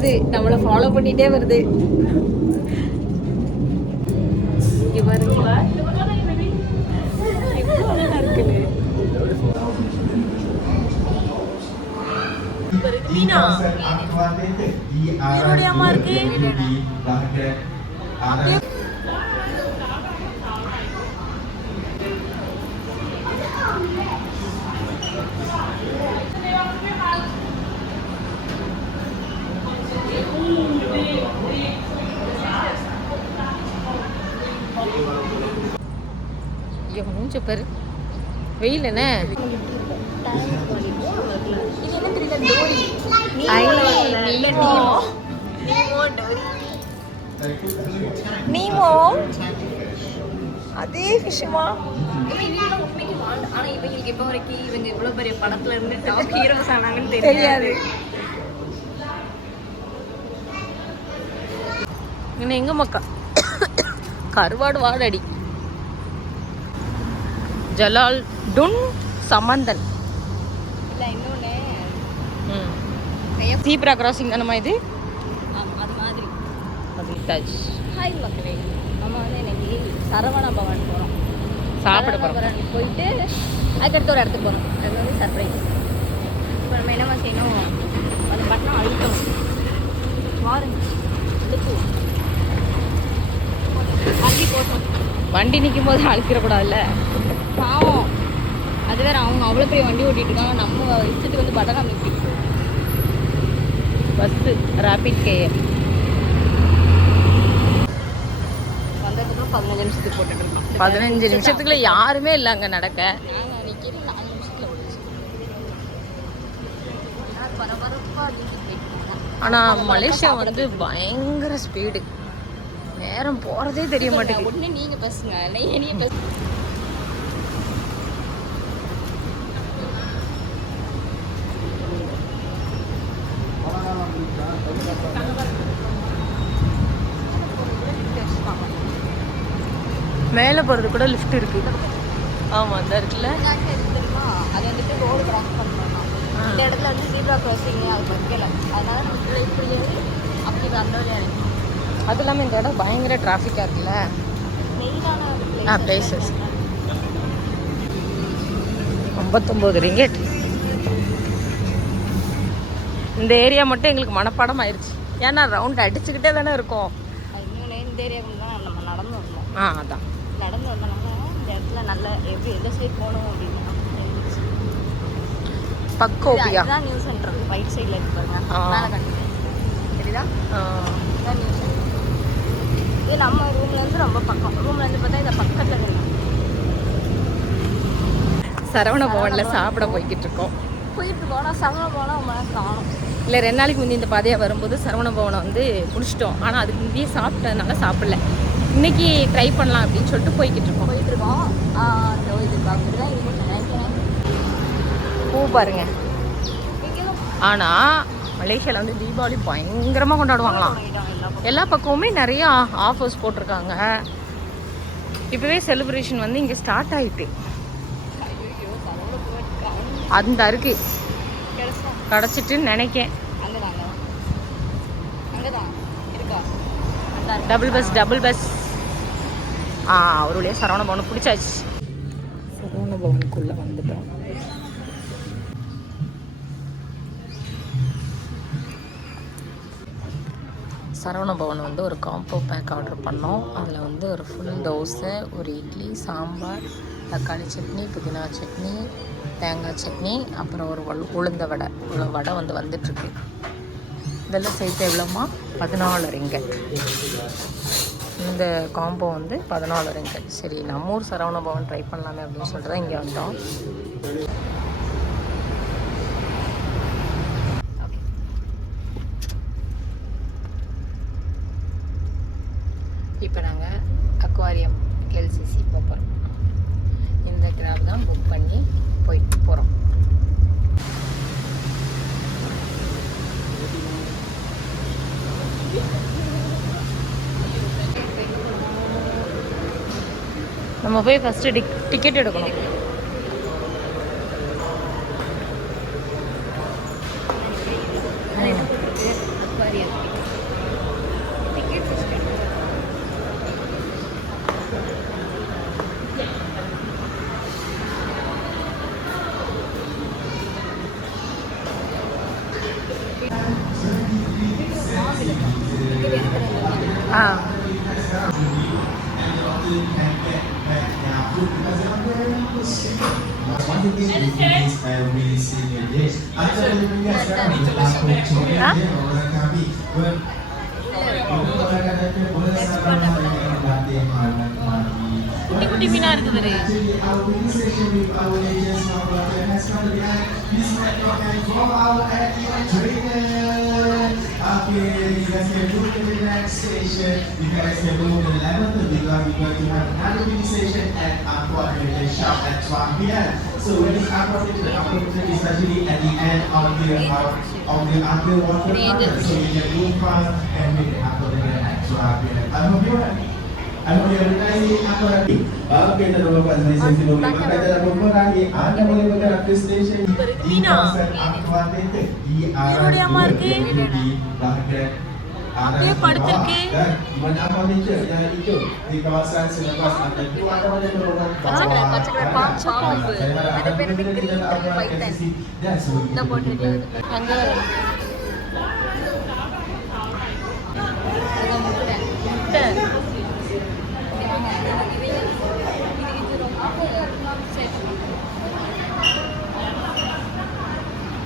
வருது, நம்மளை ஃபாலோ பண்ணிட்டே வருது. இங்க பாருங்க இருக்குது. மீனா என்னுடைய அம்மா இருக்கு. மூஞ்ச பாரு, வெயில் என்ன நீமோ அதே விஷயமா. ஆனா இவங்களுக்கு இப்ப வரைக்கும் இவங்க இவ்வளவு பெரிய படத்துல இருந்து டாப் ஹீரோஸ் ஆனாங்கன்னு தெரியாது. எங்க மக்கா கருவாடு வாடடி. ஜலால் டுன் சமந்தன் இல்லை இன்னொன்று சீப்ரா கிராசிங் தானம்மா இது? அது மாதிரி அது தாஜ். ஹாய் மக்களே, நம்ம வந்து இன்னைக்கு சரவண பவன் போகிறோம், சாப்பிட போகிறோம். போயிட்டு அதுக்கடுத்து ஒரு இடத்துக்கு போகிறோம். அது வந்து சர்ப்ரைஸ். இப்போ நம்ம என்னமா செய்யணும், அந்த பட்டனை அழுத்தணும். வாருங்க அழுத்துவோம். வண்டி போட்டோம், வண்டி நிற்கும் போது அழுத்திடக்கூடாதுல்ல, பாவம். அது வேறு, அவங்க அவ்வளோ பெரிய வண்டி ஓட்டிகிட்டு இருக்காங்க, நம்ம இஷ்டத்துக்கு வந்து பட்டனா நிற்கி. பஸ்ஸு ரேபிட் கேர் வந்ததுக்குள்ள 15 நிமிஷத்துக்கு போட்டுட்டு இருக்கோம். 15 நிமிஷத்துக்குள்ள யாருமே இல்லை அங்கே நடக்க. நாங்கள் நிற்கிறது 4 நிமிஷத்தில் ஆனால் மலேசியா வந்து பயங்கர ஸ்பீடு, நேரம் போகிறதே தெரிய மாட்டேங்குது. உடனே நீங்கள் பேசுங்க, நீ பேச. மேலே போகிறது கூட லிஃப்ட் இருக்குது. ஆமாம், அந்த இருக்குல்ல. அது வந்துட்டு ரோடு கிராஸ் பண்ணணும். இந்த இடத்துல வந்து ஜீப்ரா கிராசிங் அது வைக்கல, அதனால நம்ம இப்படி அப்படி அந்த வழியாக இருக்கு. அது இல்லாமல் இந்த இடம் பயங்கர டிராஃபிக்காக இருக்குல்ல, மெயினான பிளேசஸ். 59 ரிங்கெட். இந்த ஏரியா மட்டும் எங்களுக்கு மனப்பாடம் ஆயிடுச்சு, ஏன்னா ரவுண்ட் அடிச்சுக்கிட்டே தானே இருக்கோம். இன்னொன்று இந்த ஏரியாவுக்கு தான் நம்ம நடந்து வரணும். அதான் நடந்து வந்தோம்னா இந்த இடத்துல நல்ல எப்படி எந்த சைடு போகணும் அப்படின்னு பக்கோபியா தான் நியூஸ் சென்டர் ரைட் சைடில் இருக்கு பாருங்க, மேலே கண்டிப்பாக சரிதா. இதுதான் நியூஸ் சென்டர். இது நம்ம ரூம்லேருந்து ரொம்ப பக்கம், ரூம்லேருந்து பார்த்தா இந்த பக்கத்தில் இருக்கு. சரவண பவனில் சாப்பிட போய்கிட்டு இருக்கோம். ஆனால் சரவண பவனை ரொம்ப காணும். இல்லை, 2 நாளைக்கு முந்தி இந்த பாதையாக வரும்போது சரவண பவனை வந்து முடிச்சிட்டோம். ஆனால் அதுக்கு முந்தையே சாப்பிட்டதுனால சாப்பிடல. இன்னைக்கு ட்ரை பண்ணலாம் அப்படின்னு சொல்லிட்டு போய்கிட்டு இருக்கோம். பூ பாருங்க. ஆனால் மலேசியாவில் வந்து தீபாவளி பயங்கரமாக கொண்டாடுவாங்களாம். எல்லா பக்கமுமே நிறையா ஆஃபர்ஸ் போட்டிருக்காங்க. இப்போவே செலிப்ரேஷன் வந்து இங்கே ஸ்டார்ட் ஆகிட்டு அந்த இருக்கு கிடச்சிட்டுன்னு நினைக்கேன். டபுள் பஸ் ஒரு வழியாக சரவண பவனை பிடிச்சாச்சு. சரவண பவனுக்குள்ளே வந்துட்டோம். சரவண பவன் வந்து ஒரு காம்போ பேக் ஆர்டர் பண்ணோம். அதில் வந்து ஒரு ஃபுல் தோசை, ஒரு இட்லி, சாம்பார், தக்காளி சட்னி, புதினா சட்னி, தேங்காய் சட்னி, அப்புறம் ஒரு உளுந்த வடை. இவ்வளோ வடை வந்து வந்துட்டுருக்கு. இதெல்லாம் சேர்த்து எவ்வளோமா? 14 ரிங்கட். இந்த காம்போ வந்து 14 ரிங்கட். சரி, நம்ம ஊர் சரவண பவன் ட்ரை பண்ணலாமே அப்படின்னு சொல்லிட்டு தான் இங்கே வந்தோம். இப்போ நாங்கள் அக்வாரியம் KLCC போகிறோம். இந்த கிராப் தான் புக் பண்ணி போயிட்டு போகிறோம். நம்ம போய் ஃபஸ்ட்டு டிக்கெட் எடுக்கணும். குட்டி குட்டி மீனா இருக்குது. Okay, you guys can move to the next station. You guys can move to the level 2 because we're going to have another mini station at Aquaculture Shop at 12 p.m. So when it's aquaculture is actually at the end of the underwater tunnel. So you can move from and make the aquaculture at 12 p.m. I hope you're happy. I hope you're ready. Okay, teman-teman, sampai sesi mobil maka dalam mengurangi Anda boleh bergerak ke stesen di kawasan Aquaculture di arah 2 di bahagian arah bawah dan di mana Aquaculture yang itu di kawasan selepas Anda keluar pada terowongan bawah. Saya harap anda benar-benar di dalam Aquaculture sisi dan sebegitu juga.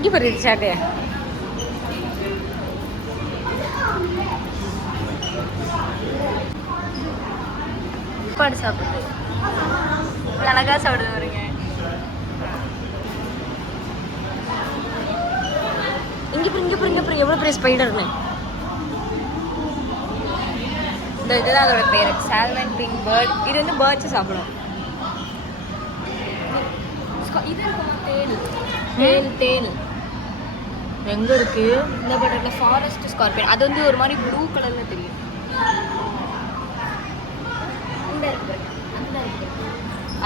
இங்கே பாரு சாட்டே. சாப்பாடு சாப்பிடுது அழகா சாப்பிடுது வருங்க. இங்கே பாரு எவ்வளோ பெரிய ஸ்பைடர்னு. இந்த இதுதான் அதோட பேர், சால்மன் பிங்க் பேர்ட். இது வந்து பேர்ட்ஸ் சாப்பிடும். இது தேல் எங்க இருக்கு? இந்த பட்டர்ல ஃபாரஸ்ட் ஸ்கார்பியன். அது வந்து ஒரு மாதிரி ப்ளூ கலர்ல தெரியும்.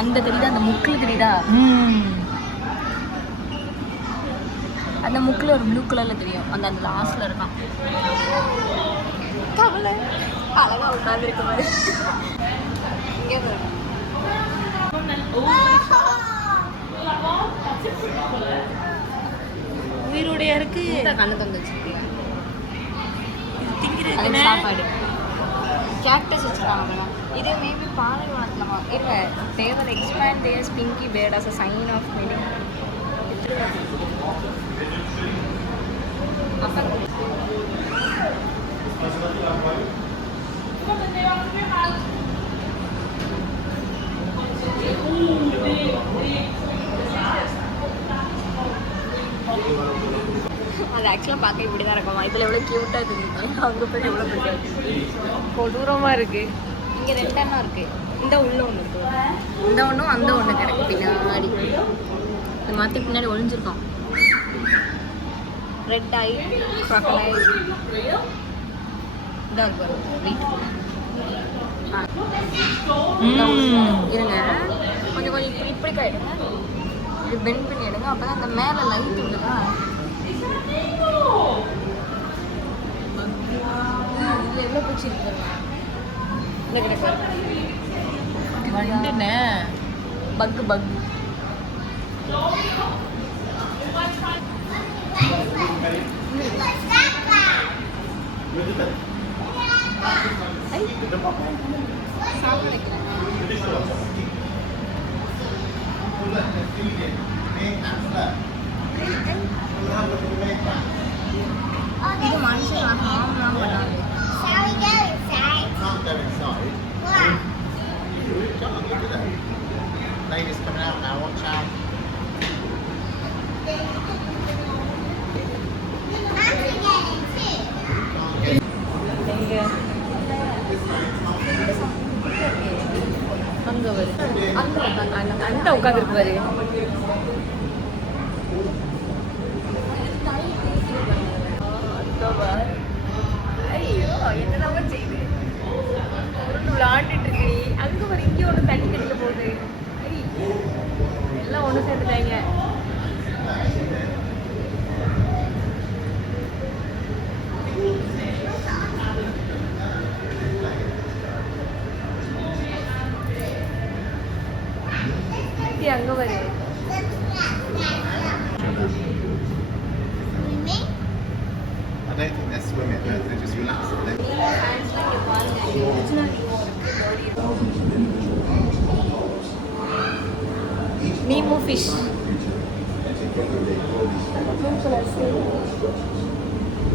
அந்த தெரியுதா? அந்த முக்கில் தெரியுதா? அந்த முக்கில் ஒரு ப்ளூ கலர்ல தெரியும். அந்த அந்த லாஸ்ட்ல இருக்கான். கவலை அழகா உட்கார்ந்து இருக்க மாதிரி. உயிரோடைய இருக்கு. கண்ணு தொங்க வச்சிருக்கியா? திங்கிறது சாப்பாடு. கேக்டஸ் வச்சிருக்காங்க. இது மேபி பாலைவனத்துல இருக்க தேவர் expand their sphinx bird as a sign of meaning. அது ஆக்சுவலாக பார்க்க இப்படி தான் இருக்குமா? இதில் எவ்வளோ க்யூட்டாக தெரியுது. அங்கே போய் எவ்வளோ பிடிக்காது, கொடூரமாக இருக்குது. இங்கே 2 எண்ணம் இருக்குது. இந்த உள்ள ஒன்று இருக்குது, இந்த ஒன்றும் அந்த ஒன்று கிடக்கு பின்னாடி. இது மாற்றி பின்னாடி ஒழிஞ்சிருக்கோம். ரெட் ஐ crocodile. இதாக இருக்கும் வீட்டுக்கு. இருங்க கொஞ்சம் இப்படி காயிடுங்க. இது பெண்ட் பண்ணி எடுங்க. அப்போ தான் அந்த மேலே லைட் விடுதா. இதில் எவ்வளோ பூச்சி இருக்கு இந்த கிடக்கு. பக் சாப்பிட வைக்கிறேன். இது மனுஷன் ஹார்ம்லாம் பண்ணாது. Ladies coming out now, watch out. அங்கே வருது, அந்த உட்காந்துருக்கு பாரு. ஐயோ என்னதான் செய்யுது, விளாண்டுட்டு இருக்கு. அங்கே வர இங்கே ஒன்று தண்ணி கட்டிக்க போகுது. எல்லாம் ஒன்று சேர்ந்துட்டாங்க. அங்கே வரு. I don't think they're swimming, they're just relaxing. Nemo fish.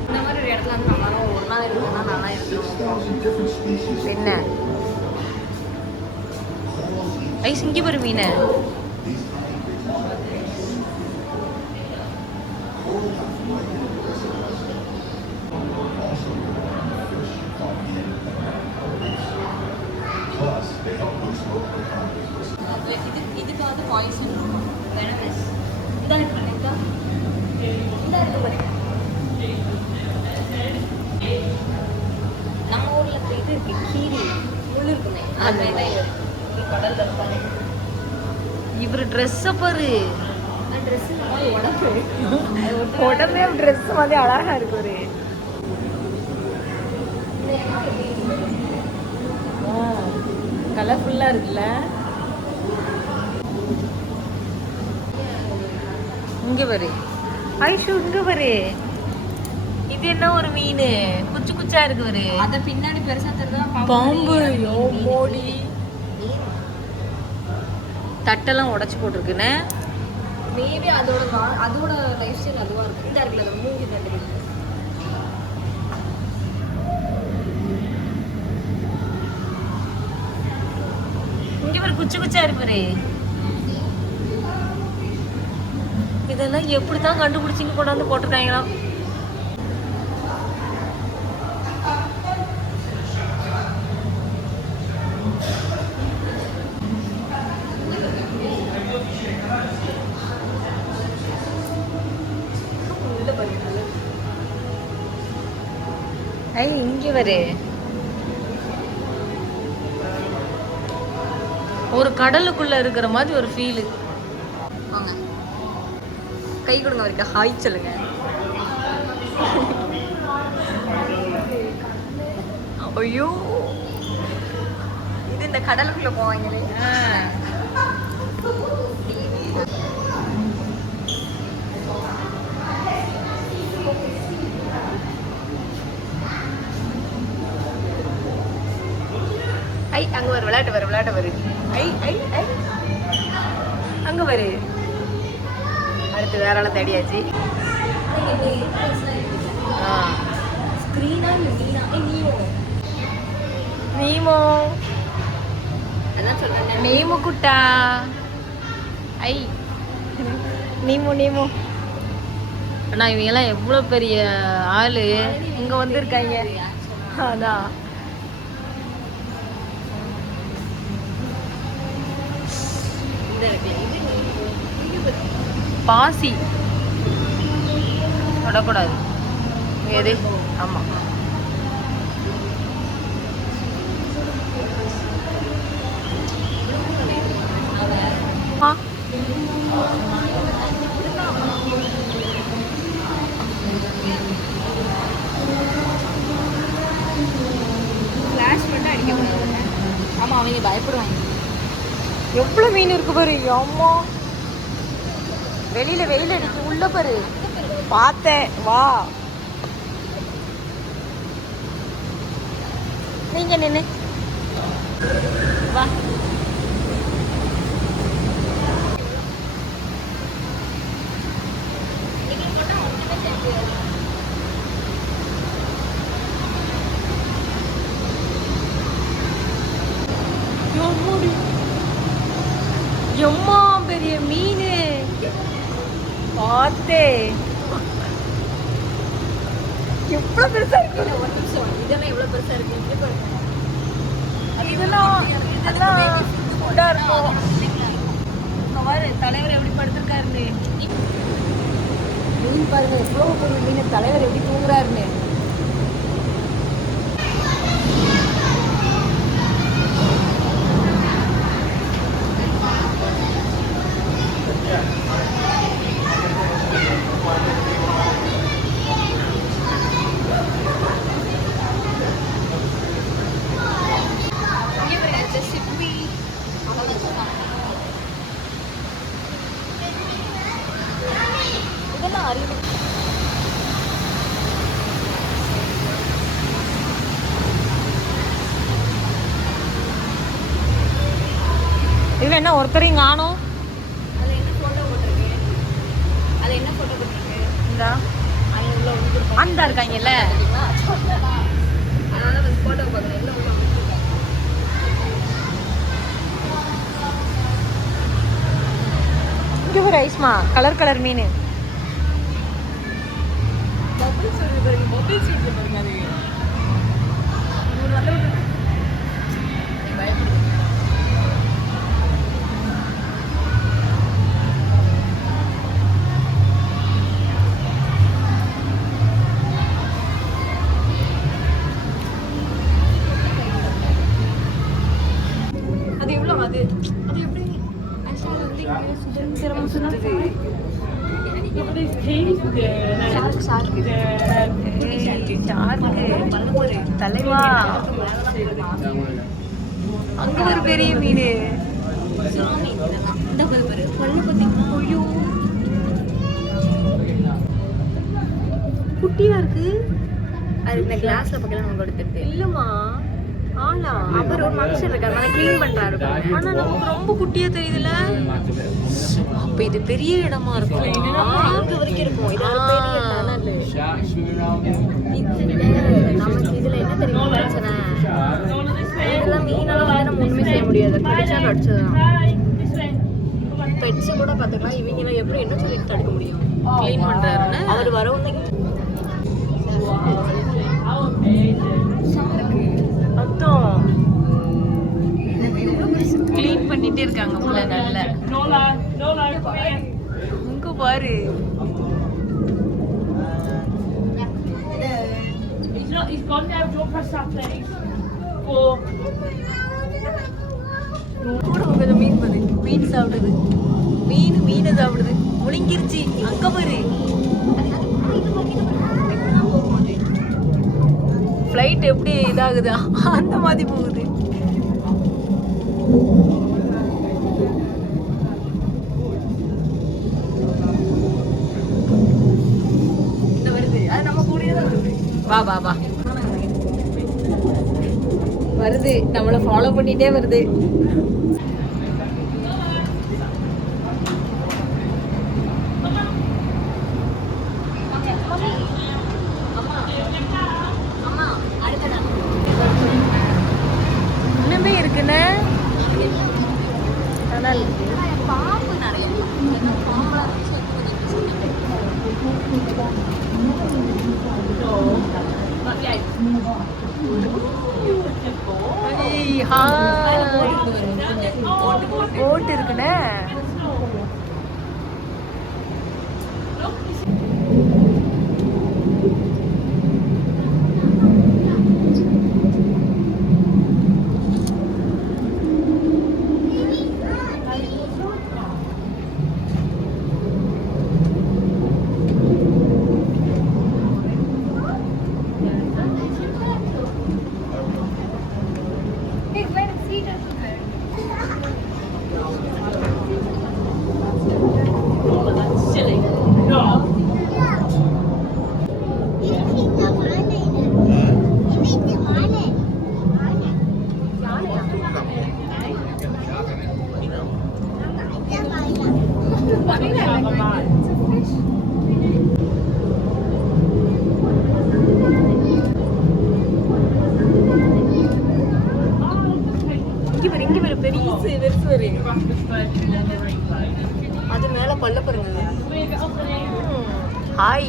இந்த மாதிரி ஒரு இடத்துல வந்து நல்லா ஒரு நாள் இருக்குன்னா நல்லா இருக்கும். என்ன ஐஸ் இங்கே பாரு மீன். இதுக்கு வந்து பாய்சன் வெனமஸ். இதாக இருக்கு இதாக இருக்கு பாருங்க. நம்ம ஊர்ல இது இருக்கு கீரி முள் இருக்குமே அந்த இது கடல்ல இருப்பாங்க. இவர் ட்ரெஸ்ஸை பாரு. ட்ரெஸ் உடம்பே ட்ரெஸ் மாதிரி அழகா இருக்கு ஒரு. கலர்ஃபுல்லா இருக்குல்ல. இங்க பாரு ஐஷு, இங்க பாரு. இது என்ன ஒரு மீன் குச்சி குச்சா இருக்கு ஒரு. அத பின்னாடி பெருசா தெரியுதா பாம்பு. மோடி தட்டெல்லாம் உடைச்சு போட்டிருக்குன்னு. மேபி அதோட லைஃப் ஸ்டைல் அதுவா இருக்கும். இதா இருக்குல்ல அந்த மூங்கி தட்டு. இங்க பாரு குச்சி குச்சா இருக்கு பாரு. இதெல்லாம் எப்படித்தான் கண்டுபிடிச்சிங்க கொண்டாந்து போட்டிருக்காங்களா. இங்க வரு ஒரு கடலுக்குள்ள இருக்கிற மாதிரி ஒரு ஃபீல். வாங்க கை கொடுங்க வரைக்கும் ஹாய் சொல்லுங்க. ஐயோ இது இந்த கடலுக்குள்ள போவாங்களே. ஐ அங்க ஒரு விளையாட்டு வரு. ஐ ஐ ஐ அங்க வரு. அடுத்து வேற ஆளை தேடியாச்சு. நீமோ நீமோ குட்டா. ஐ நீமோ நீமோ. அண்ணா இவங்கெல்லாம் எவ்வளோ பெரிய ஆளு இங்க வந்திருக்காங்க. அதான் பாசி தொடக்கூடாது எது. ஆமா ஃப்ளாஷ் மட்டும் அடிக்கக்கூடாது. ஆமா அவங்க பயப்படுவாங்க. எவ்வளோ மீன் இருக்கு பாரு. அம்மா வெளியில வெயில் அடிச்சு உள்ள பாரு. பார்த்தேன் வா. நீங்க நின்று வா. எம்மா பெரிய மீன் பார்த்தே. எவ்வளோ பெருசா இருக்கு. ஒரு நிமிஷம் இதெல்லாம் எவ்வளோ பெருசா இருக்கு. இதெல்லாம் ஃபுட்டா இருக்கும். தலைவர் எப்படி படுத்திருக்காருன்னு மீன் பாருங்க. எவ்வளோ பெரிய மீன். தலைவர் எப்படி தூங்குறாருன்னு. இதுல என்ன ஒருத்தரையும் காணோம். இந்தா அந்த இருக்காங்கல்ல இங்கே ஒரு ஐஸ்மா கலர் கலர் மீன் அது எவ்வளோ அது அது எப்படி சுதந்திரம் சுத்துது தலைவா அங்க ஒரு பெரிய மீன் குட்டியா இருக்கு அது இந்த கிளாஸ்ல பக்கத்துல நம்ம கொடுத்துட்டு இல்லம்மா ஆனா அவர் ஒரு மனுஷன் இருக்காரு அதை க்ளீன் பண்றாரு ஆனா நமக்கு ரொம்ப குட்டியா தெரியுதுல அப்ப இது பெரிய இடமா இருக்கும் அங்க வரைக்கும் இருக்கும் இது ஒரு பெரிய டனல் நமக்கு இதுல என்ன தெரியுமா பிரச்சனை இதெல்லாம் மீனெல்லாம் வந்து நம்ம ஒண்ணுமே செய்ய முடியாது கடிச்சா கடிச்சதுதான் பெட்ஸ் கூட பாத்துக்கலாம் இவங்க எல்லாம் எப்படி என்ன சொல்லிட்டு தடுக்க முடியும் க்ளீன் பண்றாருன்னு அவர் வரவும் அதான் க்ளீன் பண்ணிட்டே இருக்காங்க உள்ள நல்ல இங்க பாரு He's gone now, don't press that please. கூட உங்க மீன் பாரு மீன் சாப்பிடுது மீனை சாப்பிடுது முழுங்கிருச்சு அங்க பாரு ஃப்ளைட் எப்படி இதாகுதா அந்த மாதிரி போகுது இந்த வருது அது நம்ம கூடயே தான் வருது வா வா வா வருது நம்மளை ஃபாலோ பண்ணிட்டே வருது இன்னுமே இருக்குன்னு ஆனால் பாம்பு நிறைய பாம்பெல்லாம் போட்டு இருக்குண்ணே இங்க ஒரு பெரிய வெறுப்பு வரும் அது மேல பல்ல பாருங்க ஹாய்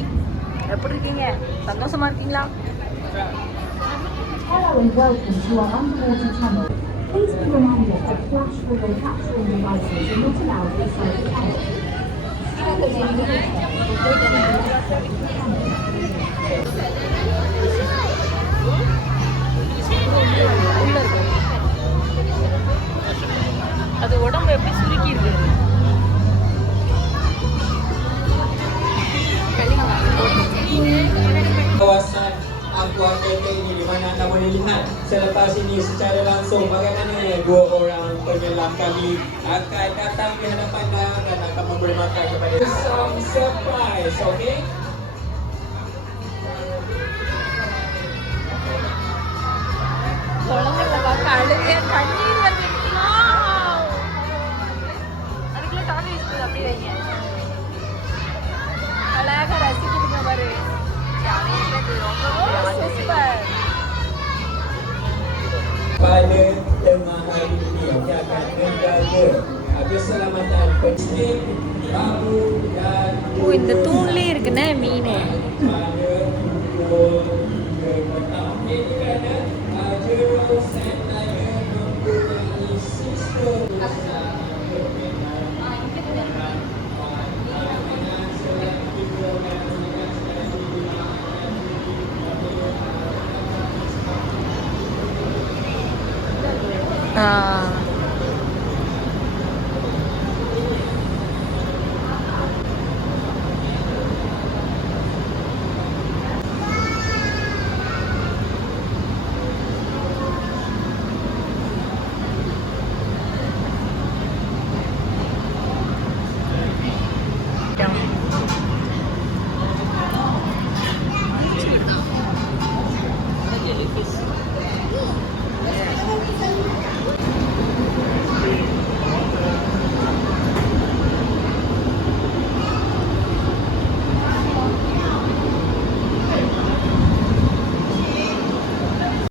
எப்படி இருக்கீங்க சந்தோஷமா இருக்கீங்களா Hello and welcome to our underwater tunnel. Please be reminded that flash photo capturing devices are not allowed inside the tunnel. அது உடம்பு எப்படி சுருக்கி இருக்கு kawasan aquaculture ini di mana anda boleh lihat selepas ini secara langsung bagaimana dua orang penyelam kami akan datang di hadapan anda dan akan memberi makan kepada some surprise, okay? கண்ணீர் வந்து அதுக்குள்ள coffee அப்படியே வைங்க அழகா ரசிக்குதுங்க பாரு super pada tengah hari ini dia akan menjaga keselamatan penting babu dan ஓ இந்த தூண்லயே இருக்குண்ணே மீன் pada pukul 6 kerana zero center